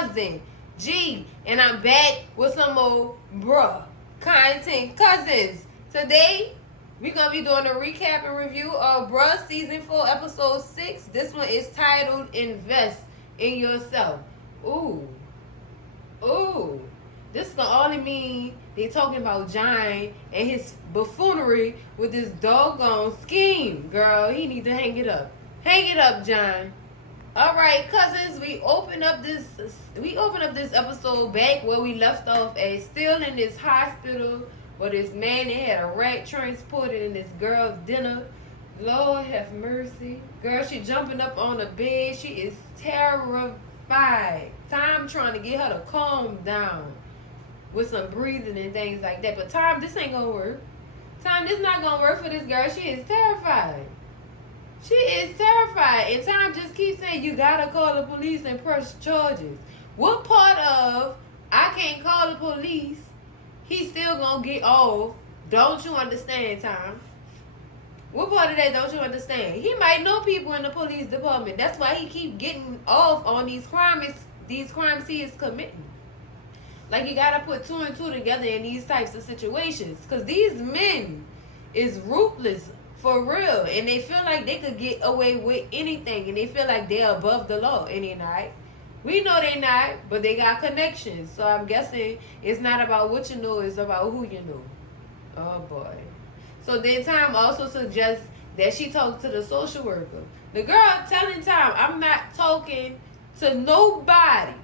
cousin, G. And I'm back with some more bruh content cousins. Today, we're going to be doing a recap and review of Bruh Season 4, Episode 6. This one is titled Invest in Yourself. Ooh. This can only mean they talking about John and his buffoonery with this doggone scheme. Girl, he need to hang it up. Hang it up, John. Alright, cousins, we open up this episode back where we left off at still in this hospital where this man that had a rat transported in this girl's dinner. Lord have mercy. Girl, she jumping up on the bed. She is terrified. Tom trying to get her to calm down with some breathing and things like that. But Tom, this ain't gonna work. Tom, this not gonna work for this girl. She is terrified. She is terrified. And Tom just keeps saying, you gotta call the police and press charges. What part of, I can't call the police, he's still gonna get off? Don't you understand, Tom? What part of that don't you understand? He might know people in the police department. That's why he keep getting off on these crimes he is committing. Like, you gotta put two and two together in these types of situations. Because these men is ruthless for real. And they feel like they could get away with anything. And they feel like they're above the law. And they're not. We know they're not, but they got connections. So I'm guessing it's not about what you know, it's about who you know. Oh boy. So then Tom also suggests that she talk to the social worker. The girl telling Tom, I'm not talking to nobody.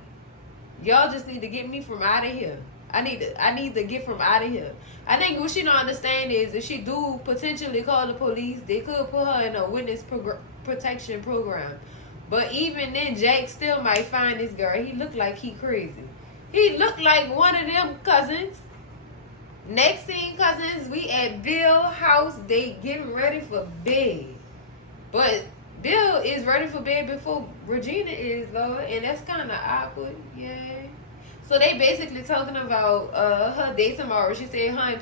Y'all just need to get me from out of here. I need to get from out of here. I think what she don't understand is if she do potentially call the police, they could put her in a witness protection program. But even then, Jack still might find this girl. He look like he crazy. He look like one of them cousins. Next scene, cousins, we at Bill's house. They getting ready for bed. But Bill is ready for bed before Regina is, Lord. And that's kind of awkward. Yeah. So they basically talking about her day tomorrow. She said her and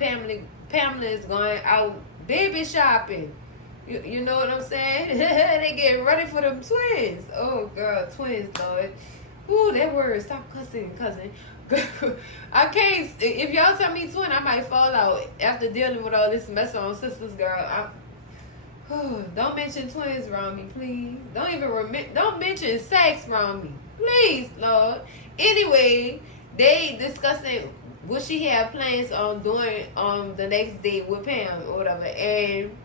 Pamela is going out baby shopping. You know what I'm saying? They getting ready for them twins. Oh, girl, twins, Lord. Ooh, that word. Stop cussing, cousin. I can't. If y'all tell me twin, I might fall out after dealing with all this mess on sisters, girl. Don't mention twins around me, please. Don't mention sex around me, please, Lord. Anyway, they discussing what she had plans on doing on the next day with Pam or whatever, and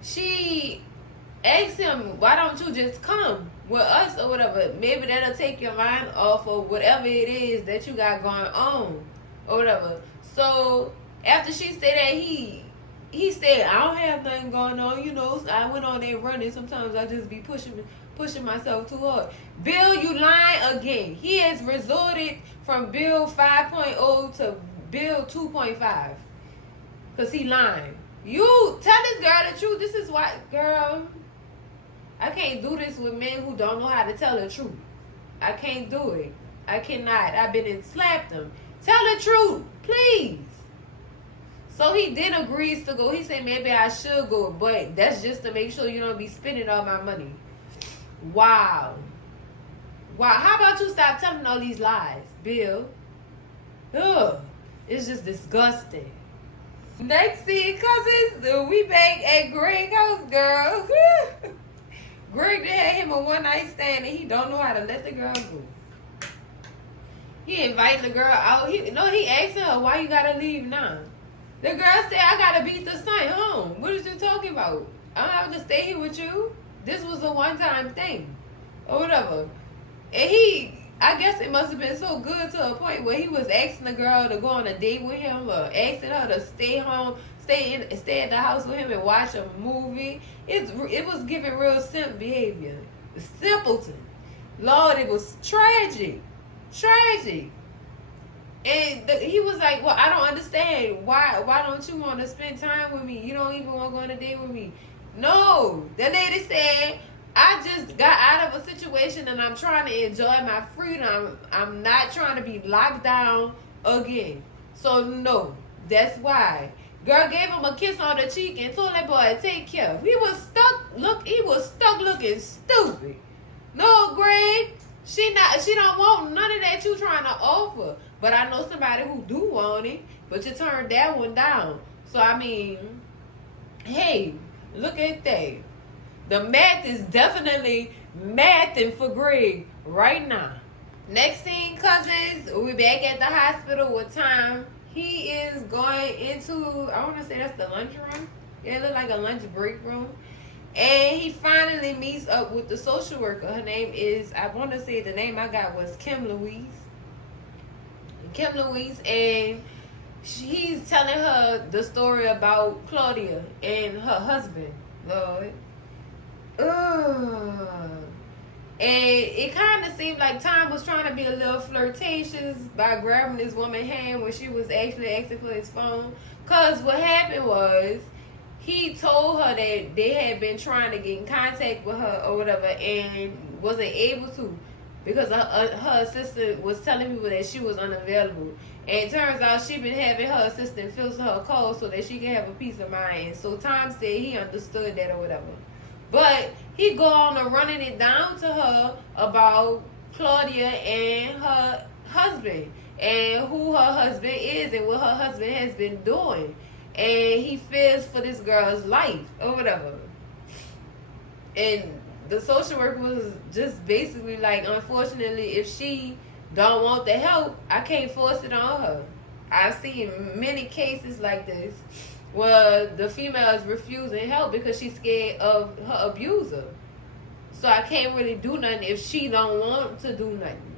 she asked him, "Why don't you just come with us or whatever? Maybe that'll take your mind off of whatever it is that you got going on or whatever." So after she said that, he said, "I don't have nothing going on, you know. I went on there running. Sometimes I just be pushing myself too hard." Bill, you lying again. He has resorted from Bill 5.0 to Bill 2.5 because he lying. You tell this girl the truth. This is why, girl, I can't do this with men who don't know how to tell the truth. I can't do it. I cannot. I've been and slapped them. Tell the truth, please. So he then agrees to go. He said maybe I should go, but that's just to make sure you don't be spending all my money. Wow. How about you stop telling all these lies, Bill? Ugh. It's just disgusting. Next scene, cousins, we back at Greg's house, girl. Greg had him a one night stand and he don't know how to let the girl go. He inviting the girl out. He asking her, why you gotta leave now? The girl said, I gotta beat the son home. What is you talking about? I don't have to stay here with you. This was a one-time thing. Or whatever. And I guess it must have been so good to a point where he was asking the girl to go on a date with him or asking her to stay home, stay at the house with him and watch a movie. It was giving real simp behavior. Simpleton. Lord, it was tragic. And he was like, well, I don't understand. Why don't you want to spend time with me? You don't even want to go on a date with me. No. The lady said, I just got out of a situation and I'm trying to enjoy my freedom. I'm not trying to be locked down again. So, no. That's why. Girl gave him a kiss on the cheek and told that boy to take care. He was stuck looking stupid. No, Greg. She don't want none of that you trying to offer. But I know somebody who do want it, but you turned that one down. So I mean, hey, look at that. The math is definitely mathing for Greg right now. Next thing, cousins, we back at the hospital with Tom. He is going into, I want to say that's the lunchroom. Yeah, it look like a lunch break room. And he finally meets up with the social worker. Her name is, I want to say the name I got was Kim Louise. Kim Louise, and he's telling her the story about Claudia and her husband, Lord. Ugh. And it kind of seemed like Tom was trying to be a little flirtatious by grabbing this woman's hand when she was actually asking for his phone. Because what happened was, he told her that they had been trying to get in contact with her or whatever and wasn't able to because her assistant was telling people that she was unavailable. And it turns out she been having her assistant filter her calls so that she can have a peace of mind. So Tom said he understood that or whatever. But he go on and running it down to her about Claudia and her husband and who her husband is and what her husband has been doing. And he fears for this girl's life or whatever. And the social worker was just basically like, unfortunately, if she don't want the help, I can't force it on her. I've seen many cases like this where the female is refusing help because she's scared of her abuser. So I can't really do nothing if she don't want to do nothing.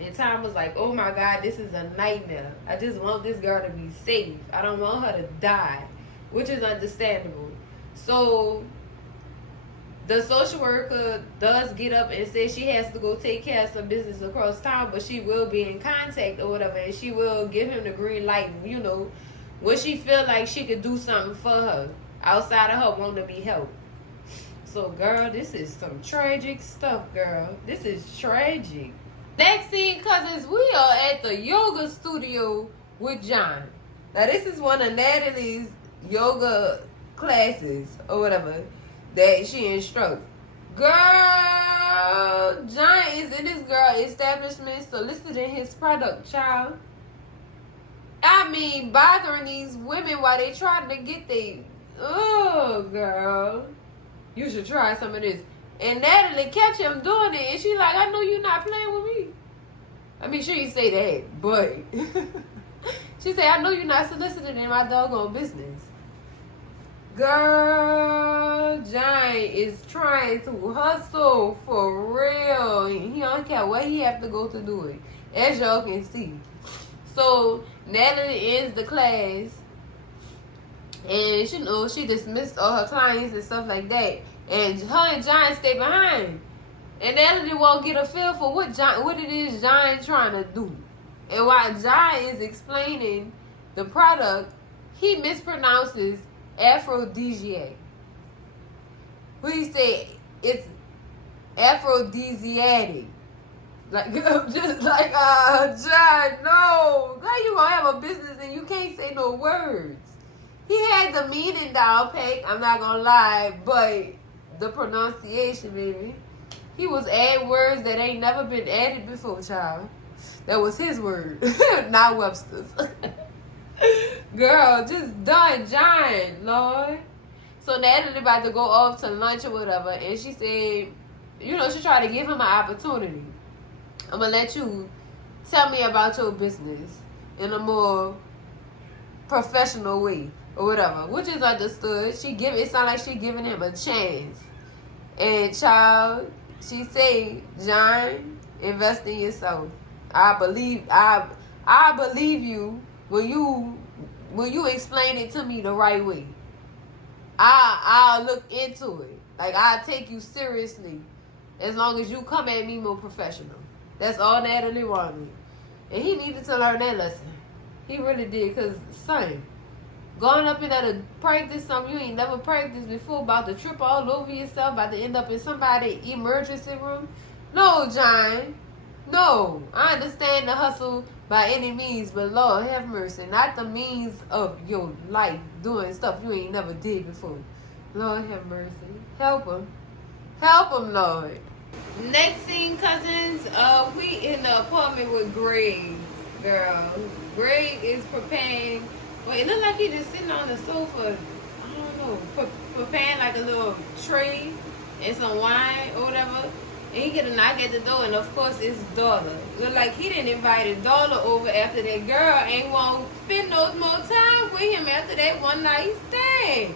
And Tom was like, oh my God, this is a nightmare. I just want this girl to be safe. I don't want her to die, which is understandable. So the social worker does get up and say she has to go take care of some business across town, but she will be in contact or whatever, and she will give him the green light, you know, when she feel like she could do something for her outside of her wanting to be helped. So, girl, this is some tragic stuff, girl. This is tragic. Next scene, cousins, we are at the yoga studio with John. Now, this is one of Natalie's yoga classes or whatever that she instructs. Girl, John is in this girl establishment soliciting his product, child. I mean, bothering these women while they trying to get their... Oh, girl. You should try some of this. And Natalie catch him doing it, and she like, I know you're not playing with me. I mean, she didn't say that, but she said, I know you're not soliciting in my doggone business. Girl, John is trying to hustle for real. He don't care what he have to go to do it, as y'all can see. So Natalie ends the class, and you know she dismissed all her clients and stuff like that. And her and John stay behind. And Natalie won't get a feel for what it is John trying to do. And while John is explaining the product, he mispronounces aphrodisiac. He said it's aphrodisiac. Like, just like, John, no. How you gonna have a business and you can't say no words? He had the meaning down pat, I'm not gonna lie, but the pronunciation, baby. He was adding words that ain't never been added before, child. That was his word, not Webster's. Girl, just done, John, Lord. So Natalie about to go off to lunch or whatever, and she said, you know, she tried to give him an opportunity. I'm gonna let you tell me about your business in a more professional way or whatever, which is understood. It sounds like she giving him a chance. And child, she say, John, invest in yourself. I believe you when you explain it to me the right way. I'll look into it. Like, I'll take you seriously as long as you come at me more professional. That's all Natalie wanted. And he needed to learn that lesson. He really did, because, son, going up in there to practice something you ain't never practiced before, about to trip all over yourself, about to end up in somebody's emergency room. No, John. No. I understand the hustle by any means, but Lord have mercy. Not the means of your life doing stuff you ain't never did before. Lord have mercy. Help him. Help him, Lord. Next scene, cousins, we in the apartment with Greg. Girl, Greg is preparing. Well, it looks like he just sitting on the sofa. I don't know, preparing like a little tray and some wine or whatever. And he get a knock at the door, and of course it's daughter. Look like he didn't invite his daughter over after that girl ain't want to spend no more time with him after that one night stand.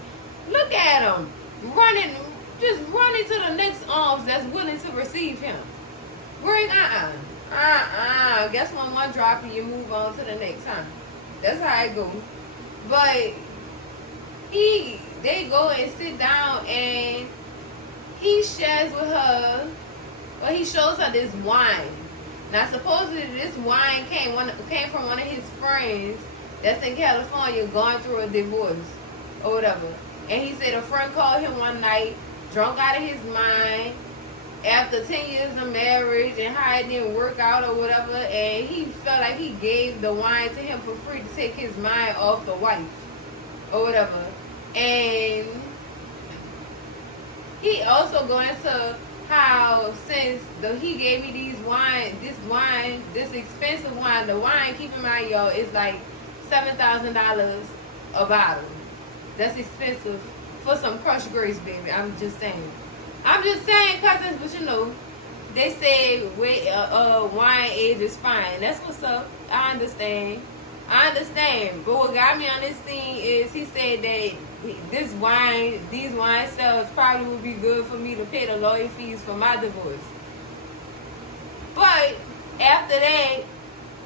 Look at him running. Just running to the next arms that's willing to receive him. Greg, Guess when one drop and you move on to the next time. That's how it goes. But they go and sit down and he shares with her, well, he shows her this wine. Now, supposedly this wine came from one of his friends that's in California going through a divorce or whatever. And he said a friend called him one night, drunk out of his mind, after 10 years of marriage and how it didn't work out or whatever, and he felt like he gave the wine to him for free to take his mind off the wife or whatever. And he also go into how since he gave me this expensive wine, the wine, keep in mind, y'all, is like $7,000 a bottle. That's expensive for some crushed grapes, baby. I'm just saying, cousins. But you know, they say wine age is fine. That's what's up. I understand. But what got me on this scene is he said that these wine sales probably would be good for me to pay the lawyer fees for my divorce. But after that,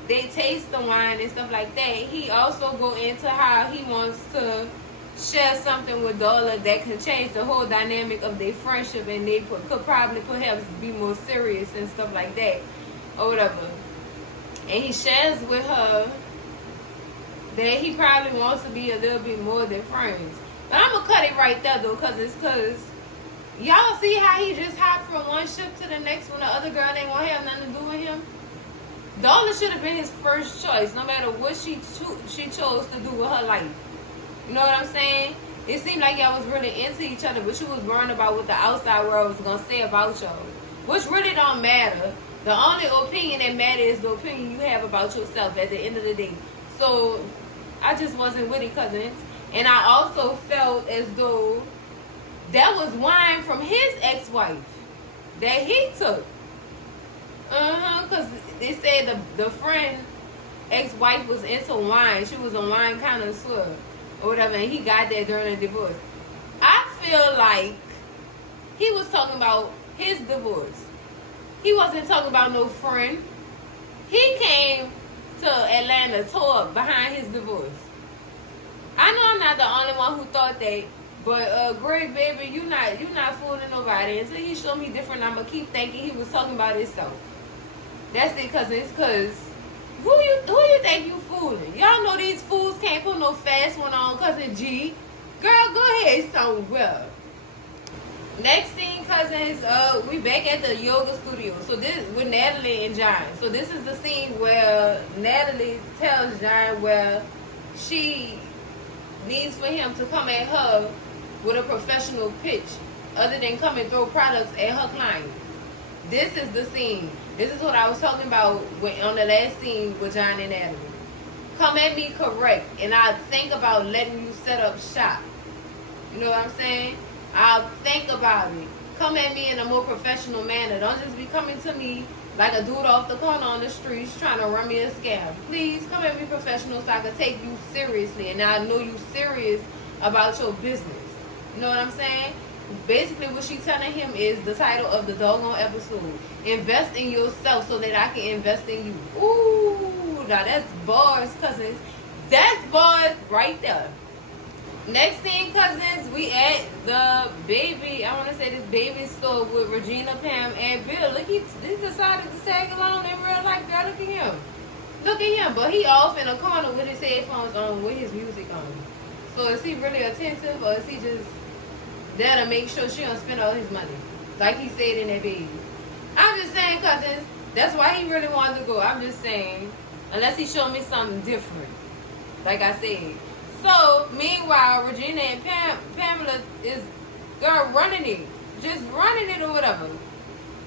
they taste the wine and stuff like that. He also go into how he wants to share something with Darla that can change the whole dynamic of their friendship, and they could probably perhaps be more serious and stuff like that or whatever. And he shares with her that he probably wants to be a little bit more than friends. But I'm gonna cut it right there though, cause y'all see how he just hopped from one ship to the next when the other girl ain't gonna have nothing to do with him. Darla should have been his first choice, no matter what she chose to do with her life. You know what I'm saying? It seemed like y'all was really into each other, but you was worrying about what the outside world was gonna say about y'all, which really don't matter. The only opinion that matters is the opinion you have about yourself at the end of the day. So I just wasn't with it, cousins. And I also felt as though that was wine from his ex-wife that he took. Because they said the friend ex-wife was into wine. She was a wine connoisseur or whatever, and he got that during the divorce. I feel like he was talking about his divorce. He wasn't talking about no friend. He came to Atlanta talk behind his divorce. I know I'm not the only one who thought that, but Greg, baby, you not fooling nobody. Until he showed me different, I'ma keep thinking he was talking about himself. That's it, cause who you think you fooling? Y'all know these fools can't put no fast one on, cousin G. Girl, go ahead somewhere. Next thing, cousins, we back at the yoga studio. So this with Natalie and John. So this is the scene where Natalie tells John where she needs for him to come at her with a professional pitch, other than come and throw products at her client. This is the scene. This is what I was talking about on the last scene with John and Natalie. Come at me correct, and I'll think about letting you set up shop. You know what I'm saying? I'll think about it. Come at me in a more professional manner. Don't just be coming to me like a dude off the corner on the streets trying to run me a scam. Please come at me professional so I can take you seriously, and I know you serious about your business. You know what I'm saying? Basically what she's telling him is the title of the doggone episode. Invest in yourself so that I can invest in you. Ooh, now that's bars, cousins. That's bars right there. Next thing, cousins, we at the this baby store with Regina, Pam, and Bill. Look, he decided to tag along in real life. Girl, look at him. Look at him. But he off in a corner with his headphones on, with his music on. So is he really attentive, or is he just there to make sure she don't spend all his money? Like he said in that baby. I'm just saying, cousins, that's why he really wanted to go. I'm just saying, unless he showed me something different. Like I said. So, meanwhile, Regina and Pamela is, girl, running it. Just running it or whatever.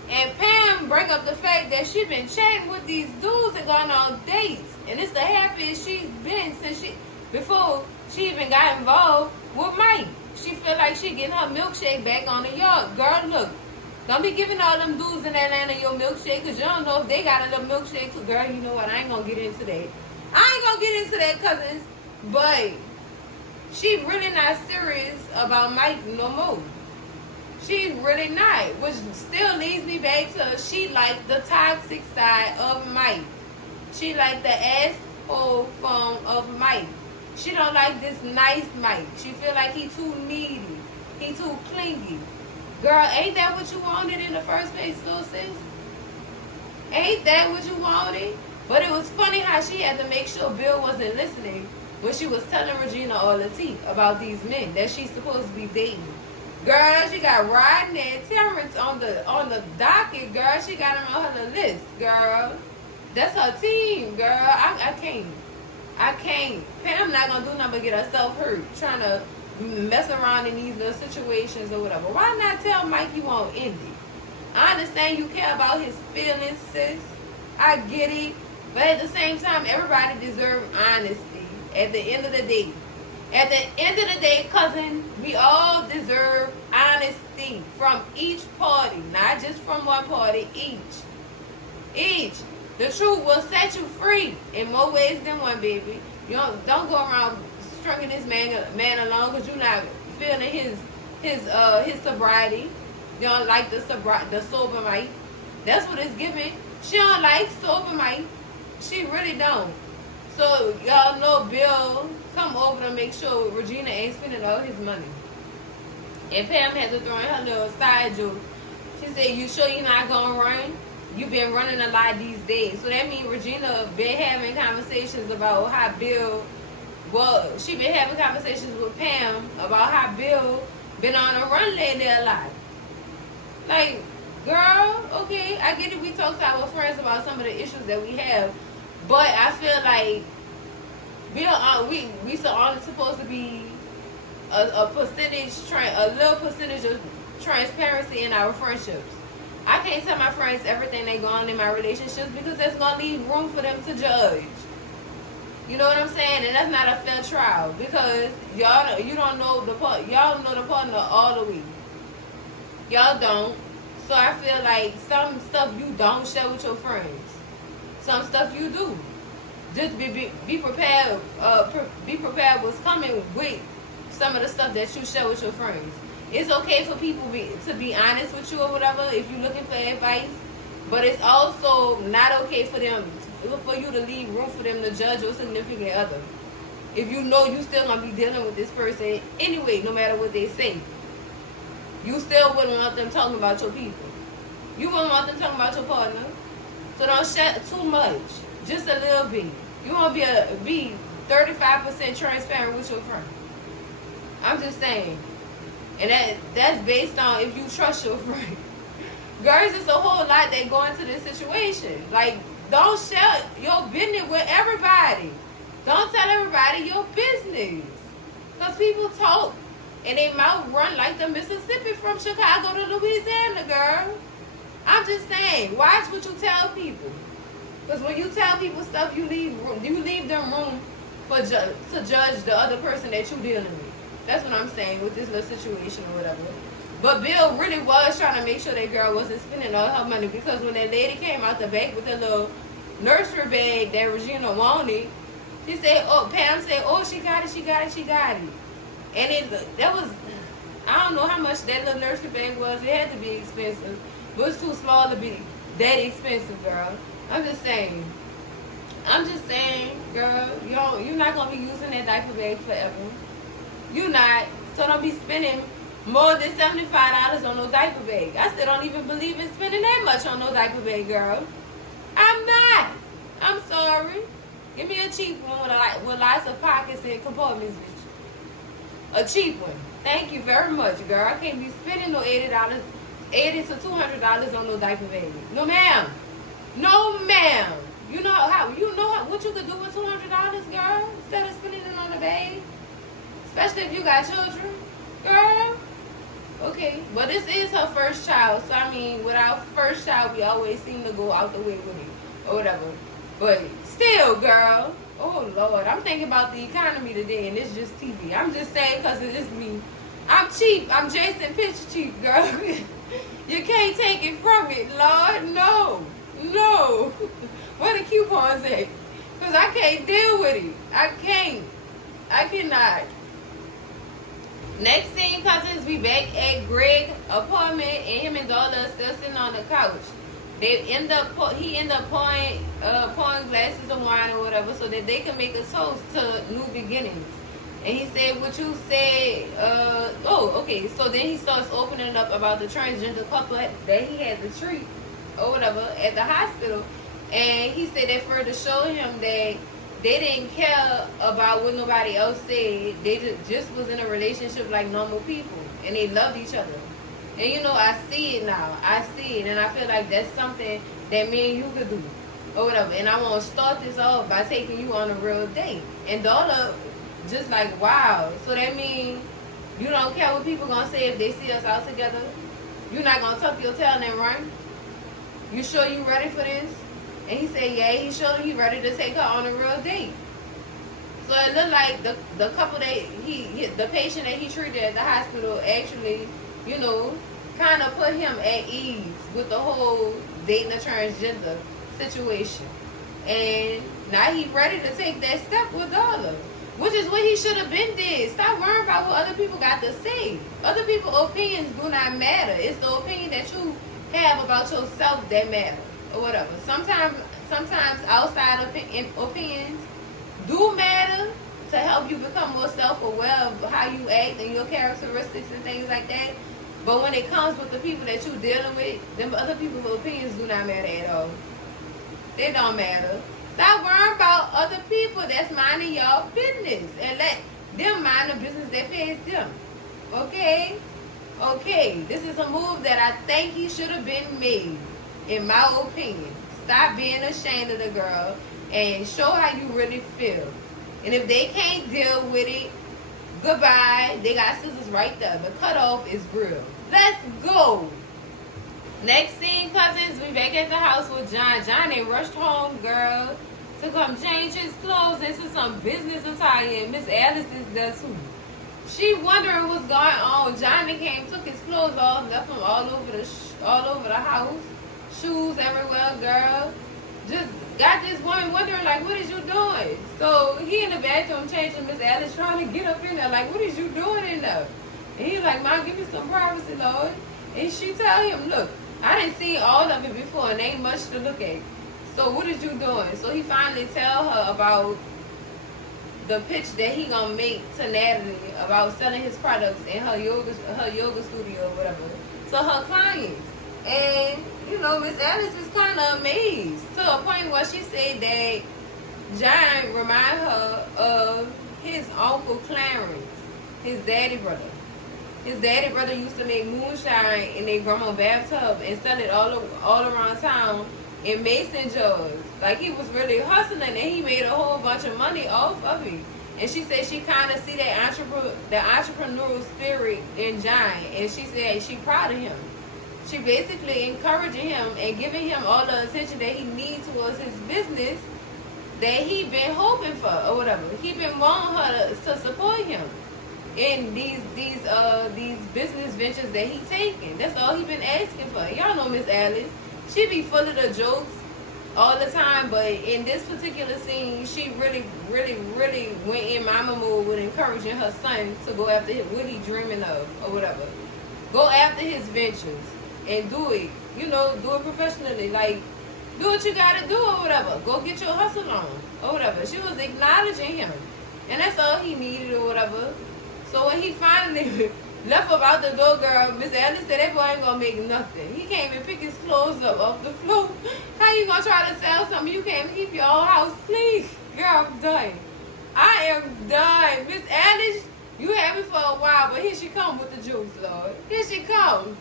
And Pam bring up the fact that she been chatting with these dudes and going on dates. And it's the happiest she's been since before she even got involved with Mike. She feel like she getting her milkshake back on the yard. Girl, look, don't be giving all them dudes in Atlanta your milkshake because you don't know if they got a little milkshake. Girl, you know what? I ain't going to get into that. I ain't going to get into that, cousins. But she really not serious about Mike no more. She really not. Which still leads me back to she like the toxic side of Mike. She like the asshole form of Mike. She don't like this nice Mike. She feel like he too needy. He too clingy. Girl, ain't that what you wanted in the first place, little sis? Ain't that what you wanted? But it was funny how she had to make sure Bill wasn't listening when she was telling Regina all the tea about these men that she's supposed to be dating. Girl, she got Rodney and Terrence on the docket, girl. She got him on her list, girl. That's her team, girl. I can't. Pam not gonna do nothing but get herself hurt trying to mess around in these little situations or whatever. Why not tell Mike you want Indy? I understand you care about his feelings, sis. I get it. But at the same time, everybody deserves honesty at the end of the day. At the end of the day, cousin, we all deserve honesty from each party, not just from one party, each. The truth will set you free in more ways than one, baby. You don't go around stringing this man along because you're not feeling his sobriety. You don't like the sober Mike. That's what it's giving. She don't like sober Mike. She really don't. So y'all know Bill come over to make sure Regina ain't spending all his money. And Pam had to throw in her little side joke. She said, "You sure you're not gonna run? You been running a lot these days." So that means Regina been having conversations about how Bill. Well, she been having conversations with Pam about how Bill been on a run lately a lot. Like, girl, okay, I get it. We talk to our friends about some of the issues that we have, but I feel like we so only supposed to be a little percentage of transparency in our friendships. I can't tell my friends everything they go on in my relationships because that's gonna leave room for them to judge. You know what I'm saying? And that's not a fair trial because you don't know y'all know the partner all the way. Y'all don't. So I feel like some stuff you don't share with your friends. Some stuff you do. Just be prepared. Be prepared what's coming with some of the stuff that you share with your friends. It's okay for people to be honest with you or whatever if you're looking for advice, but it's also not okay for you to leave room for them to judge your significant other. If you know you still gonna be dealing with this person anyway, no matter what they say, you still wouldn't want them talking about your people. You wouldn't want them talking about your partner. So don't share too much, just a little bit. You want to be 35% transparent with your friend. I'm just saying. And that's based on if you trust your friend. Girls, it's a whole lot that go into this situation. Like, don't share your business with everybody. Don't tell everybody your business. Because people talk and they mouth run like the Mississippi from Chicago to Louisiana, girl. I'm just saying, watch what you tell people. Because when you tell people stuff, you leave them room to judge the other person that you're dealing with. That's what I'm saying with this little situation or whatever. But Bill really was trying to make sure that girl wasn't spending all her money because when that lady came out the back with the little nursery bag that Regina wanted, she said, Pam said, she got it. And that was, I don't know how much that little nursery bag was. It had to be expensive. But it's too small to be that expensive, girl. I'm just saying, girl, you're not going to be using that diaper bag forever. You're not. So don't be spending more than $75 on no diaper bag. I still don't even believe in spending that much on no diaper bag, girl. I'm not. I'm sorry. Give me a cheap one with lots of pockets and compartments, bitch. A cheap one. Thank you very much, girl. I can't be spending no $80 to $200 on no diaper bag. No, ma'am. No, ma'am. You know what you could do with $200, girl, instead of spending it on a bag? Especially if you got children. Girl, Okay, but this is her first child, so I mean, with our first child, we always seem to go out the way with it, or whatever. But still, girl, oh Lord, I'm thinking about the economy today, and it's just TV. I'm just saying because it is me. I'm cheap. I'm Jason Pitch cheap, girl. You can't take it from me, Lord. No. No. Where the coupons at? Because I can't deal with it. I can't. I cannot. Next thing, cousins, we back at Greg's apartment, and him and Darla still sitting on the couch. He end up pouring glasses of wine or whatever so that they can make a toast to new beginnings. And he said, what you said, okay. So then he starts opening up about the transgender couple that he had to treat or whatever at the hospital. And he said that further showed him that they didn't care about what nobody else said. They just was in a relationship like normal people. And they loved each other. And you know, I see it now. I see it. And I feel like that's something that me and you could do or whatever. And I want to start this off by taking you on a real date. And Darla just like, wow. So that means you don't care what people gonna say if they see us out together? You're not gonna tuck your tail and run? You sure you ready for this? And he said, yeah, he sure he ready to take her on a real date. So it looked like the couple that the patient that he treated at the hospital actually, you know, kind of put him at ease with the whole dating a transgender situation. And now he's ready to take that step with Darla. Which is what he should have been did. Stop worrying about what other people got to say. Other people's opinions do not matter. It's the opinion that you have about yourself that matter. Or whatever. Sometimes outside opinions do matter to help you become more self-aware of how you act and your characteristics and things like that. But when it comes with the people that you're dealing with, them other people's opinions do not matter at all. They don't matter. Stop worrying about other people that's minding y'all business and let them mind the business that pays them. Okay? Okay. This is a move that I think he should have been made, in my opinion. Stop being ashamed of the girl and show how you really feel. And if they can't deal with it, goodbye. They got scissors right there. The cutoff is real. Let's go. Next scene, cousins, we back at the house with John. John ain't rushed home, girl, to come change his clothes into some business attire. And Miss Alice is there too. She wondering what's going on. John came, took his clothes off, left them all over the house, shoes everywhere, girl. Just got this woman wondering like, what is you doing? So he in the bathroom changing. Miss Alice trying to get up in there like, what is you doing in there? And he's like, Mom, give me some privacy, Lord. And she tell him, look, I didn't see all of it before and ain't much to look at. So what is you doing? So he finally tell her about the pitch that he gonna make to Natalie about selling his products in her yoga studio or whatever to her clients. And you know, Miss Alice is kind of amazed to a point where she said that John remind her of his uncle Clarence, his daddy brother. His daddy brother used to make moonshine in their grandma bathtub and sell it all around town in mason jars. Like he was really hustling and he made a whole bunch of money off of it. And she said she kind of see that entrepreneurial spirit in John, and she said she proud of him. She basically encouraging him and giving him all the attention that he needs towards his business that he been hoping for or whatever. He been wanting her to support him in these business ventures that he taking. That's all he been asking for. Y'all know Miss Alice. She be full of the jokes all the time, but in this particular scene, she really, really, really went in mama mode with encouraging her son to go after what he dreaming of or whatever. Go after his ventures and do it. You know, do it professionally. Like, do what you gotta do or whatever. Go get your hustle on or whatever. She was acknowledging him, and that's all he needed or whatever. So when he finally left about the door, girl, Miss Alice said that boy ain't gonna make nothing. He can't even pick his clothes up off the floor. How you gonna try to sell something you can't keep your own house? Please, girl, I'm done. I am done. Miss Alice, you had me for a while, but here she come with the juice, Lord. Here she come.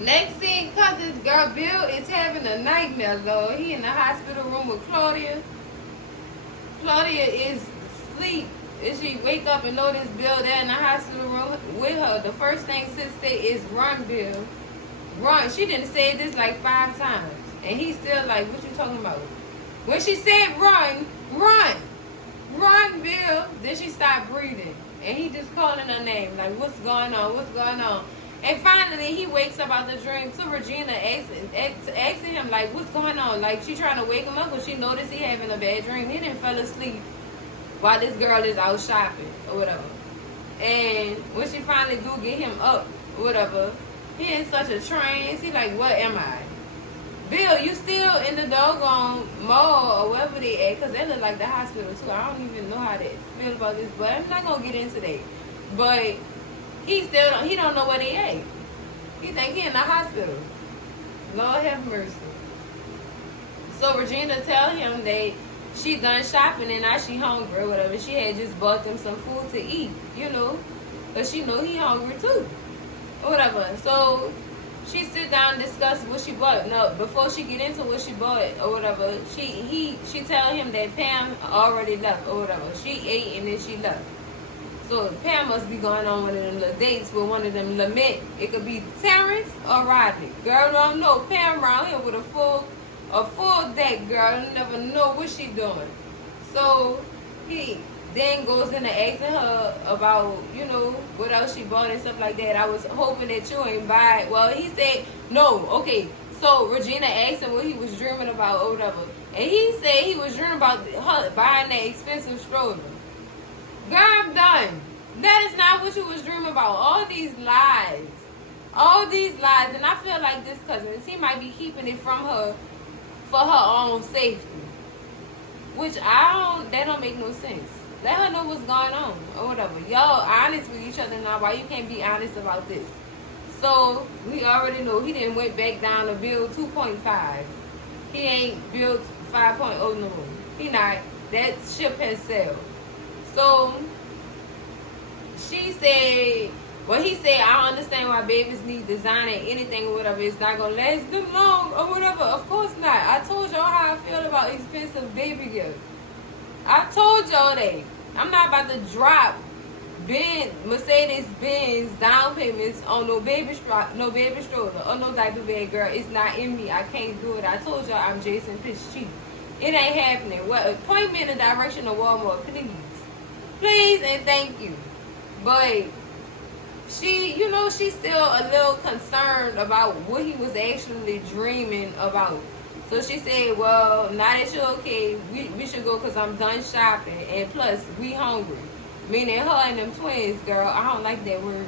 Next thing, cousins, girl, Bill is having a nightmare, Lord. He in the hospital room with Claudia. Claudia is asleep if she wake up and notice Bill there in the hospital room with her, the first thing sis say is run, Bill. Run. She didn't say this like 5 times. And he's still like, what you talking about? When she said run, Bill, then she stopped breathing. And he just calling her name, like, what's going on? And finally, he wakes up out the dream to Regina asking him, like, what's going on? Like, she trying to wake him up, but she noticed he having a bad dream. He didn't fall asleep while this girl is out shopping or whatever. And when she finally do get him up or whatever, he in such a trance. He like, what am I? Bill, you still in the doggone mall or wherever they at, because they look like the hospital too. I don't even know how they feel about this, but I'm not going to get into that. But he don't know where they at. He think he in the hospital. Lord have mercy. So Regina tell him that she done shopping and now she hungry or whatever. She had just bought them some food to eat, because she know he hungry too or whatever. So she sit down and discuss what she bought. No, before she get into what she bought or whatever, she tell him that Pam already left or whatever. She ate and then she left. So Pam must be going on one of them little dates with one of them lament. It could be Terrence or Rodney. Girl, don't know. Pam around here with a full deck, girl. You never know what she doing. So he then goes into asking her about, what else she bought and stuff like that. I was hoping that you ain't buy it. Well, he said, no, okay. So Regina asked him what he was dreaming about or whatever. And he said he was dreaming about her buying that expensive stroller. Girl, I'm done. That is not what you was dreaming about. All these lies. And I feel like this cousin, he might be keeping it from her for her own safety. Which that don't make no sense. Let her know what's going on or whatever. Y'all honest with each other now. Why you can't be honest about this? So we already know he didn't went back down to build 2.5. He ain't built 5.0 no more. He not. That ship has sailed. So she said, well, he said, I don't understand why babies need designer anything or whatever. It's not going to last them long or whatever. Of course not. I told y'all how I feel about expensive baby gifts. I told y'all that. I'm not about to drop Mercedes-Benz down payments on no baby stroller or no diaper bag, girl. It's not in me. I can't do it. I told y'all I'm Jason Pitch Cheap. It ain't happening. Well, point me in the direction of Walmart, please. Please and thank you. But she, she's still a little concerned about what he was actually dreaming about. So she said, well, now that you're okay, we should go because I'm done shopping. And plus, we hungry. Meaning her and them twins, girl. I don't like that word.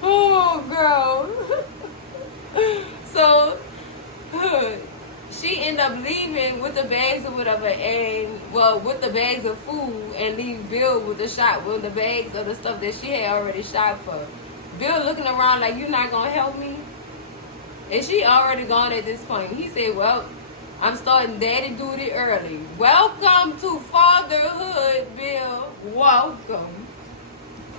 Oh, girl. So she ended up leaving with the bags or whatever, with the bags of food, and leave Bill with the bags of the stuff that she had already shopped for. Bill looking around like, you not going to help me? And she already gone at this point. He said, well, I'm starting daddy duty early. Welcome to fatherhood, Bill. Welcome.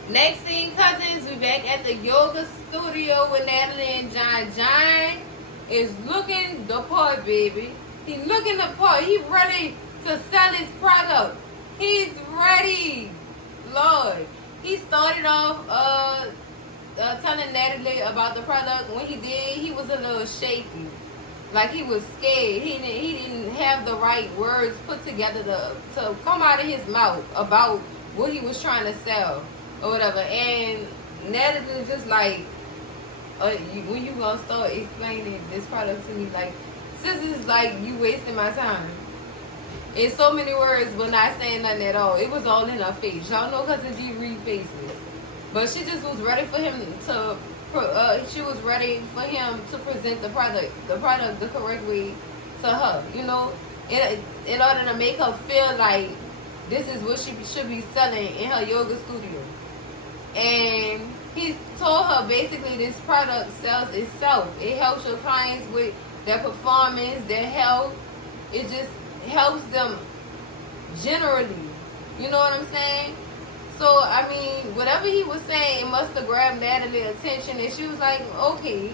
Next scene, cousins, we back at the yoga studio with Natalie and John. John is looking the part, baby. He looking the part. He ready to sell his product. He's ready. Lord. He started off telling Natalie about the product. When he did, he was a little shaky. Like he was scared. He didn't have the right words put together to come out of his mouth about what he was trying to sell or whatever. And Natalie was just like, when you gonna start explaining this product to me? Like, sis is like, you wasting my time. In so many words, but not saying nothing at all. It was all in her face. Y'all know Cousin G read faces. But she just was ready for him to present the product the correct way to her, in order to make her feel like this is what she should be selling in her yoga studio. And he told her basically this product sells itself. It helps your clients with their performance, their health. It just helps them generally. You know what I'm saying? So, I mean, whatever he was saying, it must have grabbed Natalie's attention. And she was like, okay,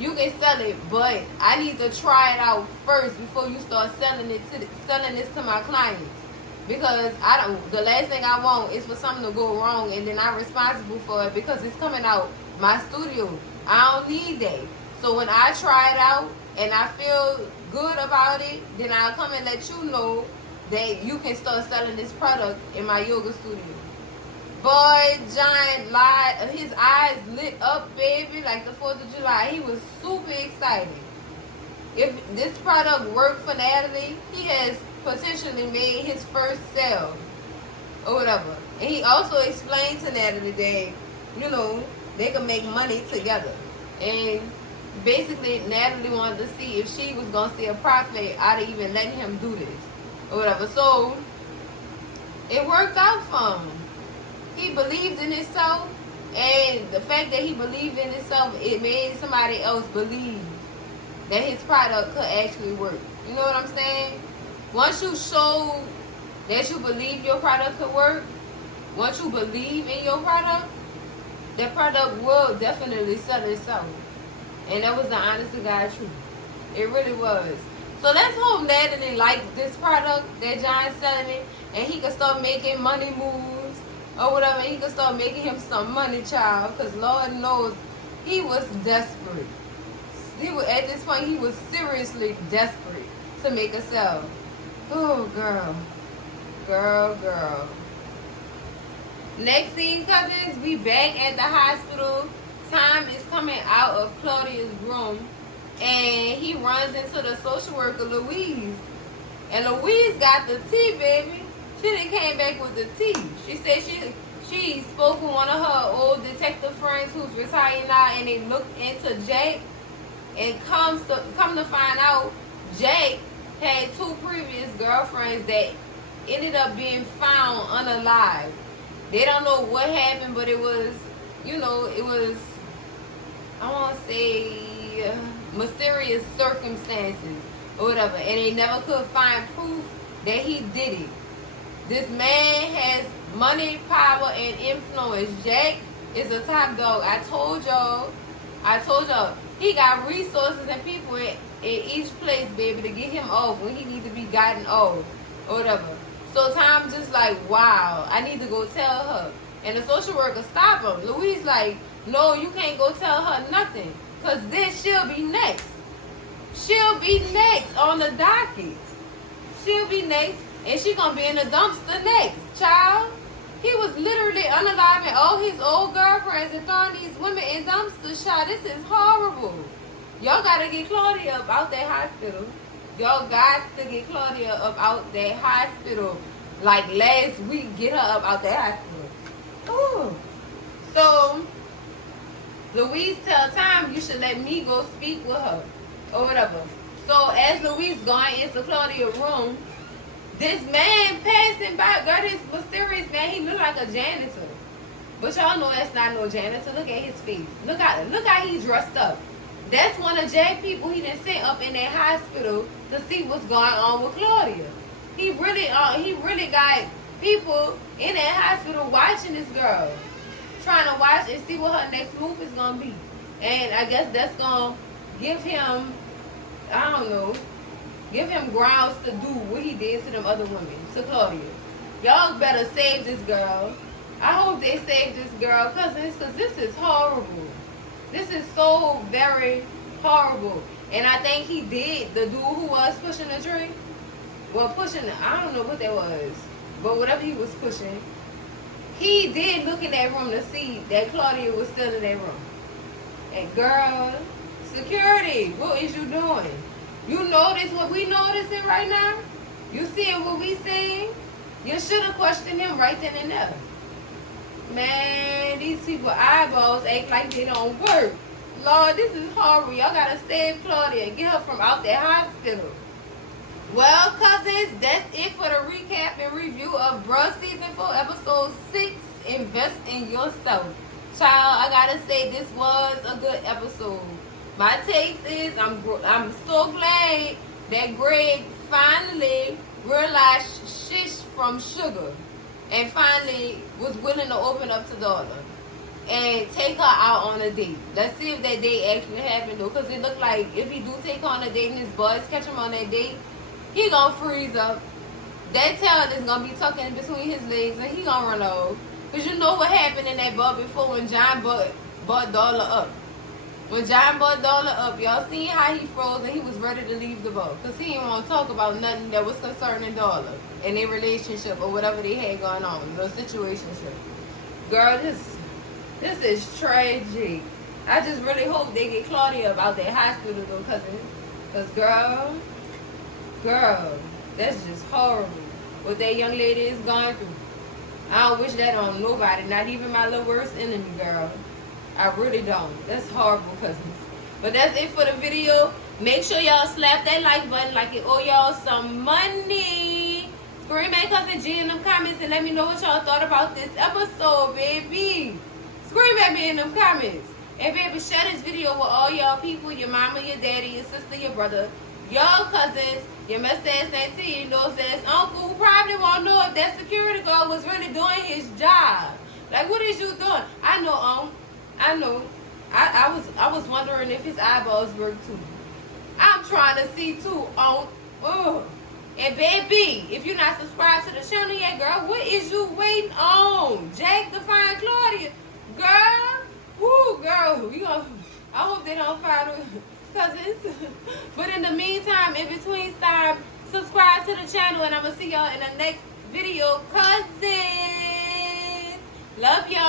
you can sell it, but I need to try it out first before you start selling this to my clients. because I don't. The last thing I want is for something to go wrong, and then I'm responsible for it because it's coming out my studio. I don't need that. So when I try it out and I feel good about it, then I'll come and let you know that you can start selling this product in my yoga studio. Boy, John lied. His eyes lit up, baby, like the 4th of July. He was super excited. If this product worked for Natalie, he has potentially made his first sale or whatever. And he also explained to Natalie that, you know, they can make money together. And basically, Natalie wanted to see if she was going to see a profit out of even letting him do this or whatever. So, it worked out for him. He believed in himself, and the fact that he believed in himself, it made somebody else believe that his product could actually work. You know what I'm saying? Once you show that you believe your product could work, once you believe in your product, that product will definitely sell itself. And that was the honest to God truth. It really was. So let's hope Natalie liked this product that John's selling it, and he could start making money moves or whatever. He could start making him some money, child, because Lord knows he was desperate. At this point, he was seriously desperate to make a sale. Oh, girl. Girl. Next thing, cousins, we back at the hospital. Tom is coming out of Claudia's room, and he runs into the social worker, Louise. And Louise got the tea, baby. She done came back with the tea. She said she spoke with one of her old detective friends who's retired now, and they looked into Jake. And come to find out, Jake had 2 previous girlfriends that ended up being found unalive. They don't know what happened, but it was, I want to say, mysterious circumstances or whatever. And they never could find proof that he did it. This man has money, power, and influence. Jack is a top dog. I told y'all, he got resources and people in each place, baby, to get him off when he need to be gotten off or whatever. So Tom just like, wow, I need to go tell her. And the social worker stopped him. Louise like, no, you can't go tell her nothing, because then she'll be next. She'll be next on the docket. She'll be next, and she gonna be in the dumpster next, child. He was literally unaliving all his old girlfriends and throwing these women in dumpsters, child. This is horrible. Y'all gotta get Claudia up out that hospital. Y'all got to get Claudia up out that hospital. Like last week, get her up out that hospital. Ooh. So, Louise tell Tom, you should let me go speak with her. Or whatever. So, as Louise going into Claudia's room, this man passing by, girl, this mysterious man, he look like a janitor. But y'all know that's not no janitor. Look at his face. Look how he dressed up. That's one of Jay's people he done sent up in that hospital to see what's going on with Claudia. He really got people in that hospital watching this girl, trying to watch and see what her next move is gonna be. And I guess that's gonna give him, I don't know, give him grounds to do what he did to them other women, to Claudia. Y'all better save this girl. I hope they save this girl, cousins, because this is horrible. This is so very horrible. And I think he did, the dude who was pushing the drink, I don't know what that was, but whatever he was pushing, he did look in that room to see that Claudia was still in that room. And girl, security, what is you doing? You notice what we noticing right now? You seeing what we seeing? You should have questioned him right then and there. Man, these people eyeballs act like they don't work. Lord, this is horrible. Y'all gotta save Claudia and get her from out that hospital. Well, cousins, that's it for the recap and review of Bruh Season 4, Episode 6, Invest in Yourself. Child, I gotta say this was a good episode. My takes is I'm so glad that Greg finally realized shish from sugar and finally was willing to open up to daughter and take her out on a date. Let's see if that date actually happened though, because it looked like if he do take her on a date and his boys catch him on that date, he gonna freeze up. That tail is gonna be tucking in between his legs and he gonna run off. Cause you know what happened in that bar before when John bought Dollar up. When John bought Dollar up, y'all seen how he froze and he was ready to leave the bar. Cause he didn't want to talk about nothing that was concerning Dollar and their relationship or whatever they had going on, the situationship. Girl, this is tragic. I just really hope they get Claudia about that hospital though, cause girl, that's just horrible. What that young lady is going through. I don't wish that on nobody, not even my little worst enemy, girl. I really don't. That's horrible, cousins. But that's it for the video. Make sure y'all slap that like button like it owe y'all some money. Scream at Cousin G in them comments and let me know what y'all thought about this episode, baby. Scream at me in them comments. And baby, share this video with all y'all people, your mama, your daddy, your sister, your brother, y'all cousins, your Mr. auntie, your nose ass uncle, who probably won't know if that security guard was really doing his job. Like, what is you doing? I know, I know. I was wondering if his eyeballs work too. I'm trying to see too, Ugh. And baby, if you're not subscribed to the channel yet, girl, what is you waiting on? Jack the Fine Claudia, girl. Woo, girl. I hope they don't find cousins. But in the meantime, in between time, subscribe to the channel, and I'm gonna see y'all in the next video, cousins. Love y'all.